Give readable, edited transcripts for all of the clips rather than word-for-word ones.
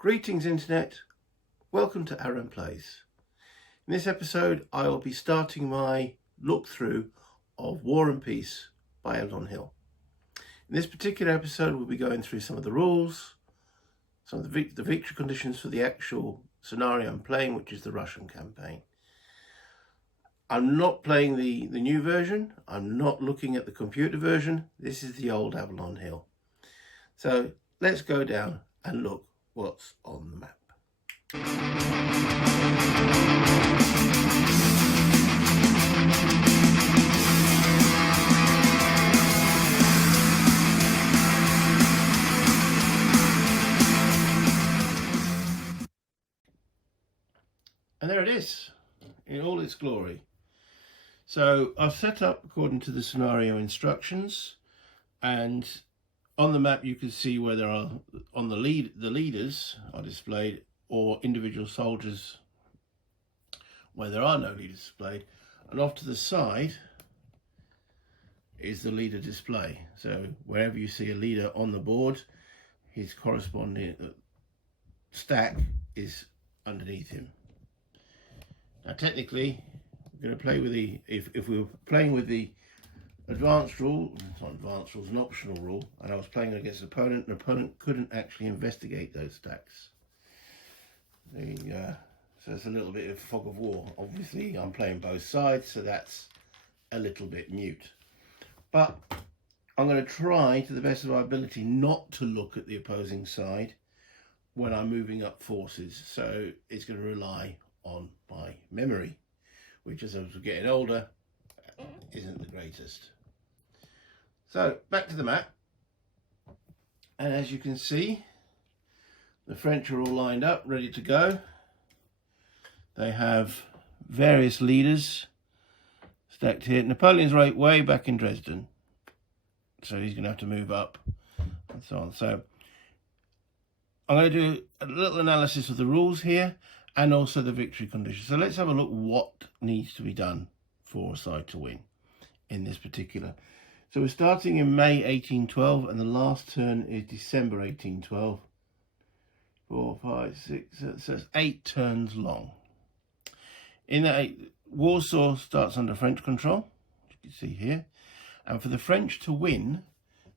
Greetings Internet, welcome to Aaron Plays. In this episode I will be starting my look through of War and Peace by Avalon Hill. In this particular episode we'll be going through some of the rules, some of the victory conditions for the actual scenario I'm playing, which is the Russian campaign. I'm not playing the new version, I'm not looking at the computer version, this is the old Avalon Hill. So let's go down and look what's on the map. And there it is, in all its glory. So I've set up according to the scenario instructions, and on the map you can see where there are, on the leaders are displayed, or individual soldiers where there are no leaders displayed, and off to the side is the leader display. So wherever you see a leader on the board, his corresponding stack is underneath him. Now technically we're going to play with the, if we were playing with the advanced rule, it's not advanced rule, it's an optional rule, and I was playing against an opponent couldn't actually investigate those stacks. So it's a little bit of fog of war. Obviously I'm playing both sides, so that's a little bit mute. But I'm going to try to the best of my ability not to look at the opposing side when I'm moving up forces. So it's going to rely on my memory, which as I was getting older isn't the greatest. So back to the map, and as you can see the French are all lined up ready to go. They have various leaders stacked here. Napoleon's right way back in Dresden, so he's going to have to move up and so on. So I'm going to do a little analysis of the rules here and also the victory conditions. So let's have a look what needs to be done for a side to win in this particular. So we're starting in May 1812 and the last turn is December 1812. 4, 5, 6, so it's 8 turns long. In that 8, Warsaw starts under French control, as you can see here. And for the French to win,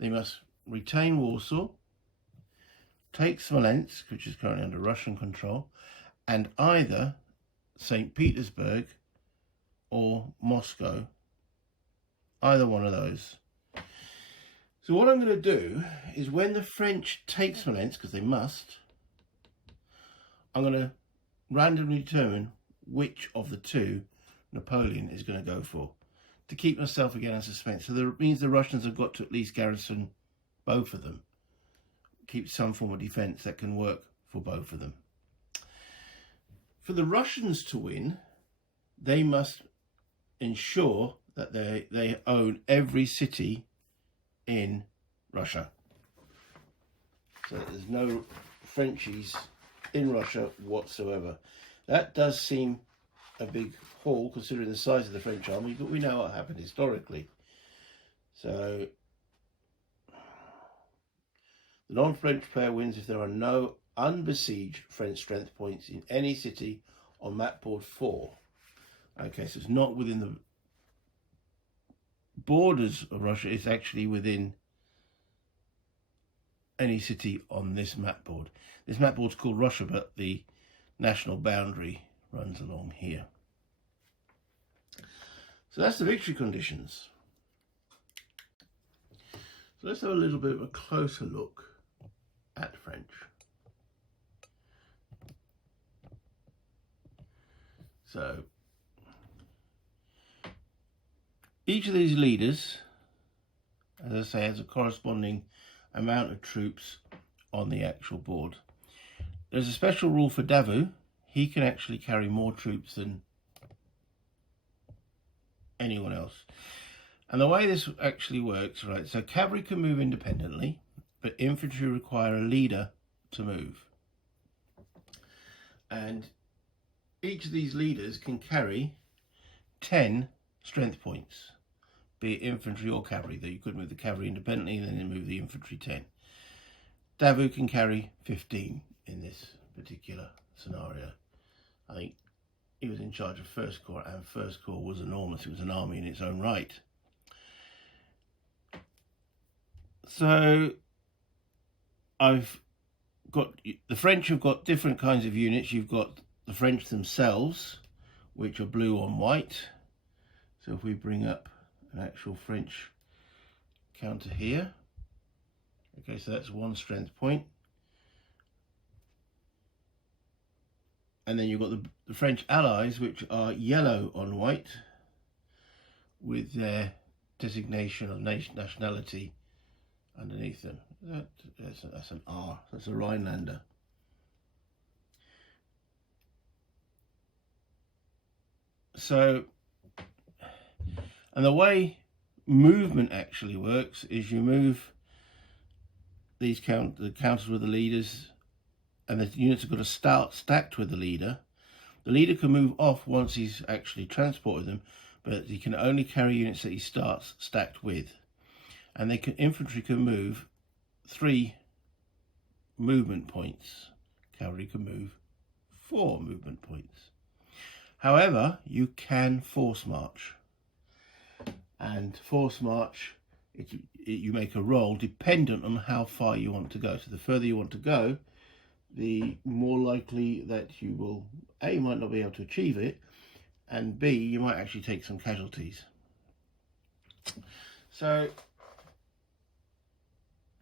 they must retain Warsaw, take Smolensk, which is currently under Russian control, and either St. Petersburg or Moscow, either one of those. So what I'm going to do is when the French take Smolensk, because they must, I'm going to randomly determine which of the two Napoleon is going to go for, to keep myself again in suspense. So that means the Russians have got to at least garrison both of them, keep some form of defence that can work for both of them. For the Russians to win, they must ensure that they own every city in Russia, so that there's no Frenchies in Russia whatsoever. That does seem a big haul considering the size of the French army, but we know what happened historically. So the non-French player wins if there are no unbesieged French strength points in any city on map board 4. Okay, so it's not within the borders of Russia, it's actually within any city on this map board. This map board's called Russia, but the national boundary runs along here. So that's the victory conditions. So let's have a little bit of a closer look at French. So each of these leaders, as I say, has a corresponding amount of troops on the actual board. There's a special rule for Davout. He can actually carry more troops than anyone else. And the way this actually works, right, so cavalry can move independently, but infantry require a leader to move. And each of these leaders can carry 10 strength points, be it infantry or cavalry. That you could move the cavalry independently and then move the infantry 10. Davout can carry 15 in this particular scenario. I think he was in charge of First Corps, and First Corps was enormous. It was an army in its own right. So I've got, the French have got different kinds of units. You've got the French themselves, which are blue on white. So if we bring up an actual French counter here, okay, so that's one strength point. And then you've got the French allies, which are yellow on white, with their designation of nationality underneath them. That's an R, that's a Rhinelander. So, and the way movement actually works is you move these the counters with the leaders, and the units have got to start stacked with the leader. The leader can move off once he's actually transported them, but he can only carry units that he starts stacked with. And infantry can move 3 movement points. Cavalry can move 4 movement points. However, you can force march. And force march, you make a roll dependent on how far you want to go. So the further you want to go, the more likely that you will, A, might not be able to achieve it, and B, you might actually take some casualties. So,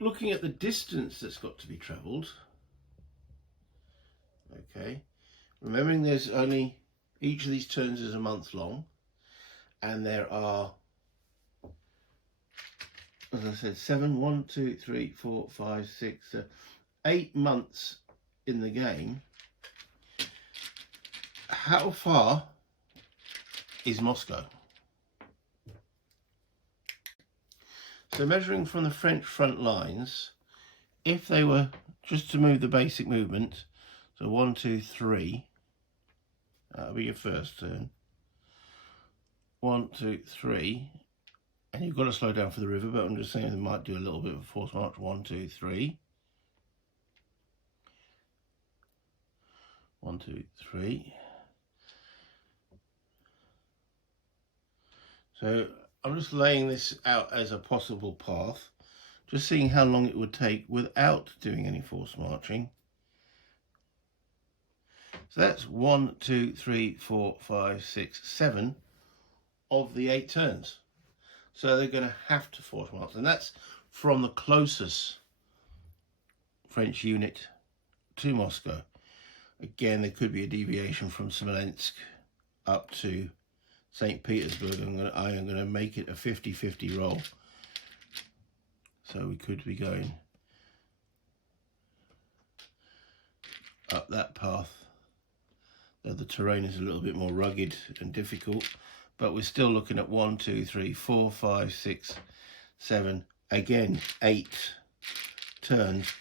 looking at the distance that's got to be travelled, okay, remembering there's only, each of these turns is a month long, and there are, as I said, 1, 2, 3, 4, 5, 6, 8 months in the game. How far is Moscow? So measuring from the French front lines, if they were just to move the basic movement, so 1, 2, 3, that'll be your first turn. 1, 2, 3, and you've got to slow down for the river, but I'm just saying they might do a little bit of a force march. 1, 2, 3. 1, 2, 3. So I'm just laying this out as a possible path, just seeing how long it would take without doing any force marching. So that's 1, 2, 3, 4, 5, 6, 7 of the 8 turns. So they're going to have to force march, and that's from the closest French unit to Moscow. Again, there could be a deviation from Smolensk up to St. Petersburg. I am going to make it a 50-50 roll. So we could be going up that path. Though the terrain is a little bit more rugged and difficult, but we're still looking at 1, 2, 3, 4, 5, 6, 7, again 8 turns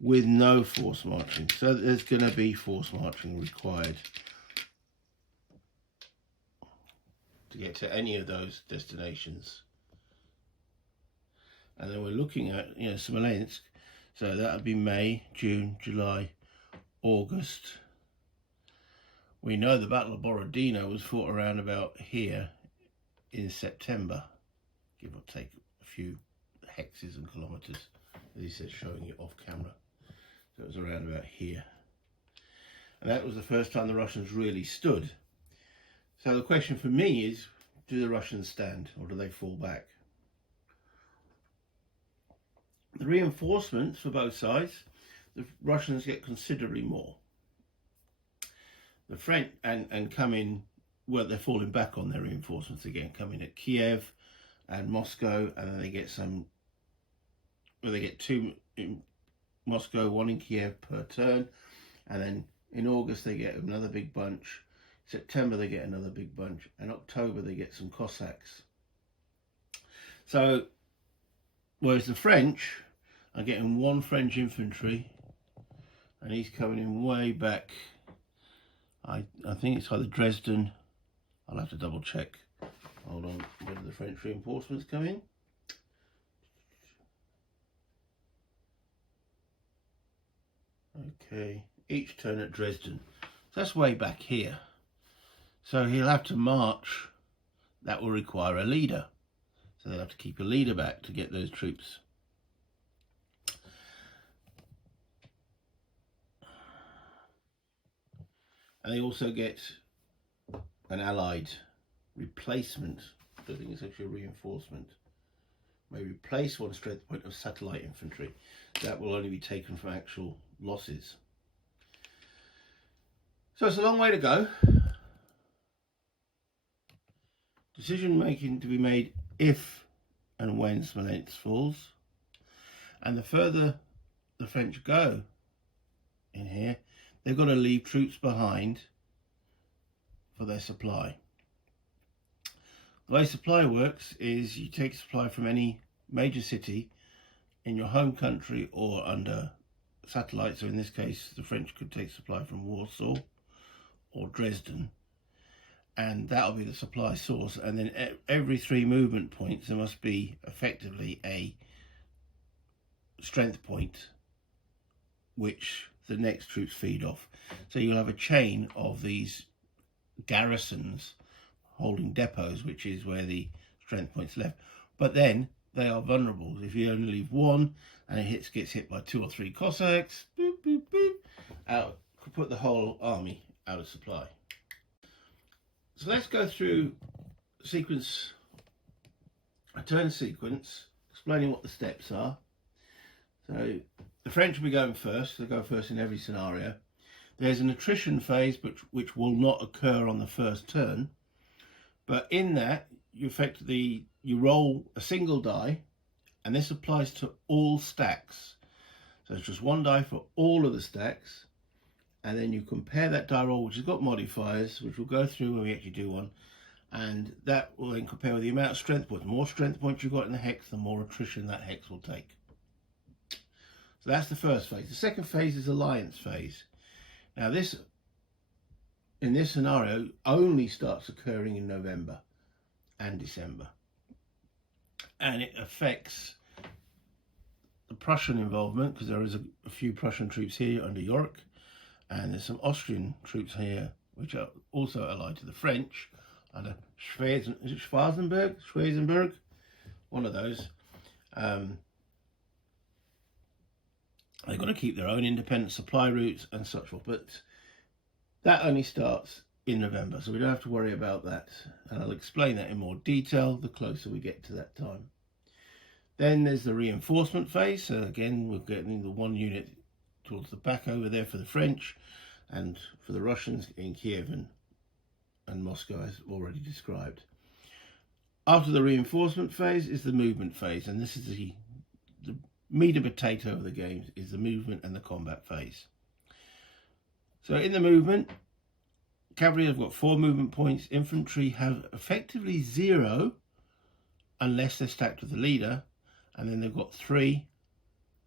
with no force marching. So there's going to be force marching required to get to any of those destinations. And then we're looking at, Smolensk, so that would be May, June, July, August. We know the Battle of Borodino was fought around about here in September, give or take a few hexes and kilometres, as he says, showing it off camera. So it was around about here. And that was the first time the Russians really stood. So the question for me is, do the Russians stand or do they fall back? The reinforcements for both sides, the Russians get considerably more. The French and come in, well, they're falling back on their reinforcements again, come in at Kiev and Moscow, and then they get they get 2 in Moscow, 1 in Kiev per turn, and then in August they get another big bunch, September they get another big bunch, and October they get some Cossacks. So, whereas the French are getting 1 French infantry, and he's coming in way back. I think it's either Dresden, I'll have to double check. Hold on, where do the French reinforcements come in? Okay, each turn at Dresden. So that's way back here. So he'll have to march. That will require a leader. So they'll have to keep a leader back to get those troops. And they also get an allied replacement. I don't think it's actually a reinforcement. May replace one strength point of satellite infantry. That will only be taken from actual losses. So it's a long way to go. Decision making to be made if and when Smolensk falls. And the further the French go in here, they've got to leave troops behind for their supply. The way supply works is you take supply from any major city in your home country or under satellite. So in this case, the French could take supply from Warsaw or Dresden, and that'll be the supply source. And then every 3 movement points, there must be effectively a strength point which the next troops feed off. So you'll have a chain of these garrisons holding depots, which is where the strength points left. But then they are vulnerable. If you only leave one and it gets hit by 2 or 3 Cossacks, boop, boop, boop, out, could put the whole army out of supply. So let's go through sequence, a turn sequence, explaining what the steps are. So the French will be going first. They'll go first in every scenario. There's an attrition phase, which will not occur on the first turn. But in that, you roll a single die, and this applies to all stacks. So it's just one die for all of the stacks, and then you compare that die roll, which has got modifiers, which we'll go through when we actually do one, and that will then compare with the amount of strength points. The more strength points you've got in the hex, the more attrition that hex will take. So that's the first phase. The second phase is alliance phase. Now this, in this scenario, only starts occurring in November and December. And it affects the Prussian involvement, because there is a few Prussian troops here under York, and there's some Austrian troops here which are also allied to the French under Schwarzenberg, one of those. They've got to keep their own independent supply routes and such forth, but that only starts in November, so we don't have to worry about that, and I'll explain that in more detail the closer we get to that time. Then there's the reinforcement phase. So again, we're getting the one unit towards the back over there for the French, and for the Russians in Kiev and Moscow, as already described. After the reinforcement phase is the movement phase, and this is the meat and potato of the game, is the movement and the combat phase. So in the movement, cavalry have got 4 movement points. Infantry have effectively 0 unless they're stacked with the leader, and then they've got 3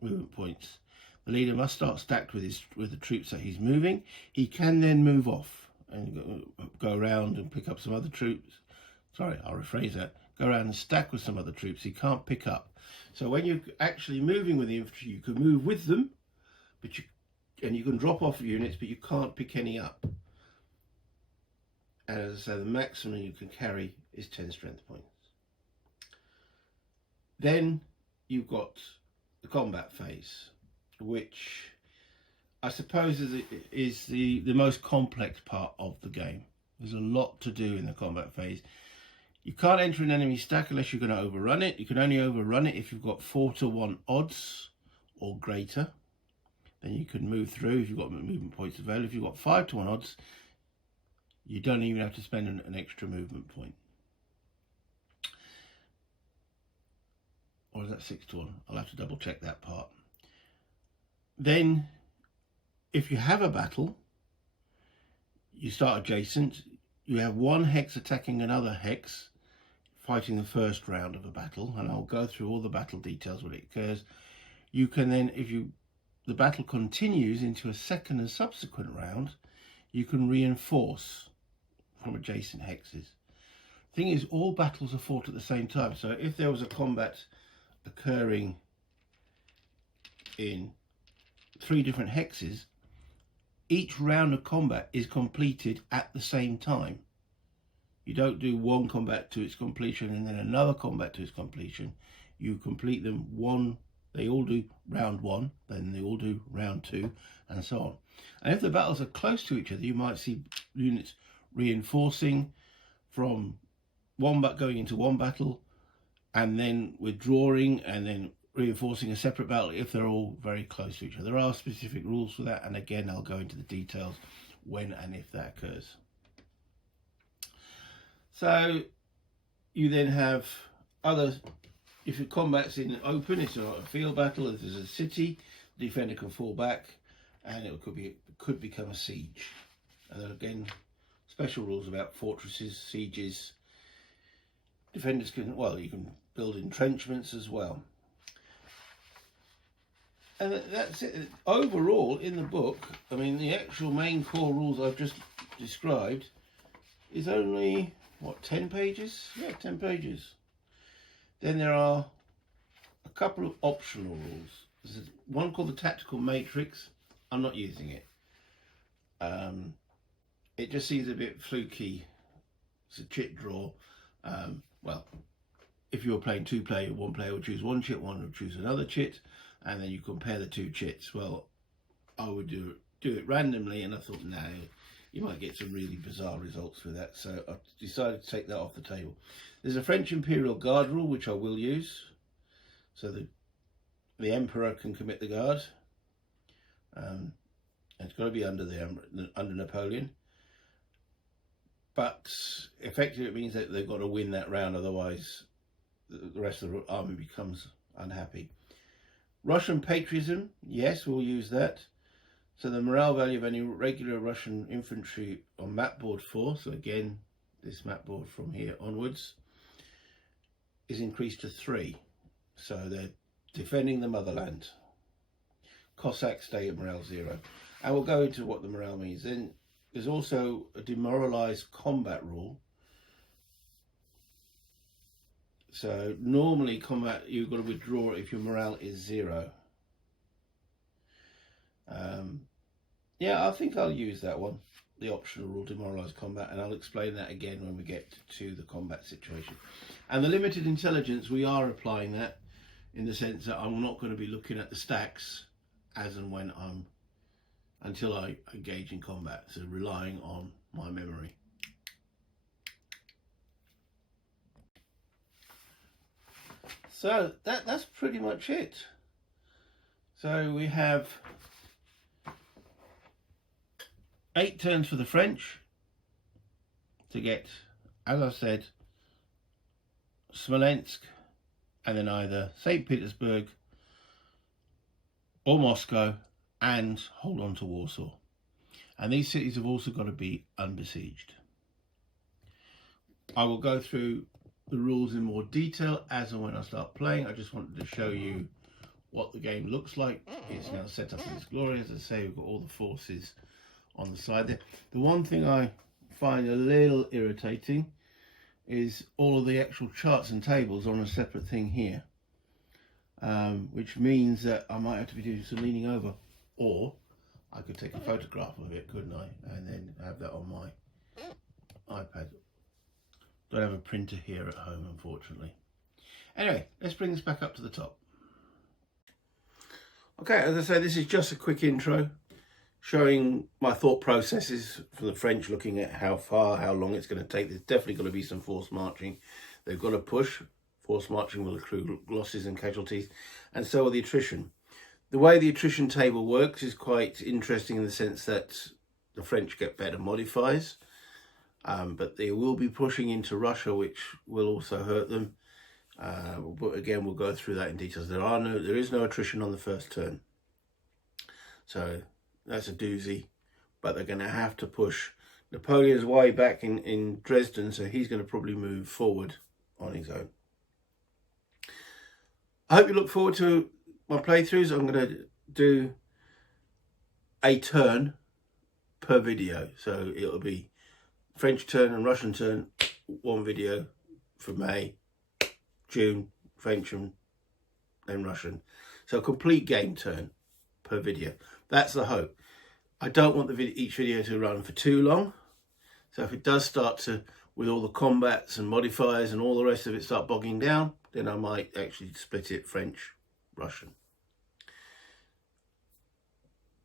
movement points. The leader must start stacked with the troops that he's moving. He can then move off and go around and pick up some other troops. Sorry, I'll rephrase that. Go around and stack with some other troops he can't pick up. So when you're actually moving with the infantry, you can move with them, and you can drop off units, but you can't pick any up. And as I say, the maximum you can carry is 10 strength points. Then you've got the combat phase, which I suppose is the most complex part of the game. There's a lot to do in the combat phase. You can't enter an enemy stack unless you're going to overrun it. You can only overrun it if you've got 4-to-1 odds or greater. Then you can move through if you've got movement points available. If you've got 5-to-1 odds, you don't even have to spend an extra movement point. Or is that 6-to-1? I'll have to double check that part. Then, if you have a battle, you start adjacent. You have one hex attacking another hex, fighting the first round of a battle, and I'll go through all the battle details when it occurs. You can then, if the battle continues into a second and subsequent round, you can reinforce from adjacent hexes. The thing is, all battles are fought at the same time, so if there was a combat occurring in 3 different hexes, each round of combat is completed at the same time. You don't do one combat to its completion and then another combat to its completion. You complete them one, they all do round one, then they all do round two, and so on. And if the battles are close to each other, you might see units reinforcing from one going into one battle and then withdrawing and then reinforcing a separate battle if they're all very close to each other. There are specific rules for that, and again I'll go into the details when and if that occurs. So you then have other, if your combat's in open, it's not a field battle. If there's a city, the defender can fall back and it could become a siege. And then again, special rules about fortresses, sieges. Defenders can, well, you can build entrenchments as well. And that's it. Overall, in the book, I mean, the actual main core rules I've just described is only, what, 10 pages? Yeah, 10 pages. Then there are a couple of optional rules. There's one called the Tactical Matrix. I'm not using it. It just seems a bit fluky. It's a chit draw. Well, if you were playing two-player, one player would choose one chit, one would choose another chit, and then you compare the two chits. Well, I would do it randomly, and I thought, no, you might get some really bizarre results with that. So I decided to take that off the table. There's a French Imperial Guard rule, which I will use. So the Emperor can commit the guard. It's got to be under Napoleon. But effectively it means that they've got to win that round, otherwise the rest of the army becomes unhappy. Russian patriotism, yes, we'll use that. So the morale value of any regular Russian infantry on mapboard 4, so again, this mapboard from here onwards, is increased to 3. So they're defending the motherland. Cossacks stay at morale 0. And we'll go into what the morale means. Then there's also a demoralised combat rule. So normally combat, you've got to withdraw if your morale is 0. Yeah, I think I'll use that one, the optional rule, demoralised combat, and I'll explain that again when we get to the combat situation. And the limited intelligence, we are applying that in the sense that I'm not going to be looking at the stacks as and when until I engage in combat, so relying on my memory. So that's pretty much it. So we have 8 turns for the French to get, as I said, Smolensk, and then either St. Petersburg or Moscow, and hold on to Warsaw. And these cities have also got to be unbesieged. I will go through the rules in more detail as and when I start playing. I just wanted to show you what the game looks like. It's now set up in its glory. As I say, we've got all the forces on the side there. The one thing I find a little irritating is all of the actual charts and tables on a separate thing here, which means that I might have to be doing some leaning over, or I could take a photograph of it, couldn't I, and then have that on my iPad. Don't have a printer here at home, unfortunately. Anyway, let's bring this back up to the top. Okay, as I say, this is just a quick intro showing my thought processes for the French, looking at how far, how long it's going to take. There's definitely going to be some forced marching. They've got to push. Forced marching will accrue losses and casualties, and so will the attrition. The way the attrition table works is quite interesting in the sense that the French get better modifiers, but they will be pushing into Russia, which will also hurt them. But again, we'll go through that in details. There is no attrition on the first turn, so that's a doozy. But they're going to have to push. Napoleon's way back in Dresden, so he's going to probably move forward on his own. I hope you look forward to my playthroughs. I'm going to do a turn per video, so it'll be French turn and Russian turn, one video for May, June, French, and then Russian. So a complete game turn per video. That's the hope. I don't want each video to run for too long. So if it does start to, with all the combats and modifiers and all the rest of it, start bogging down, then I might actually split it French, Russian.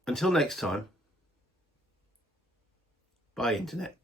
Until next time, bye internet.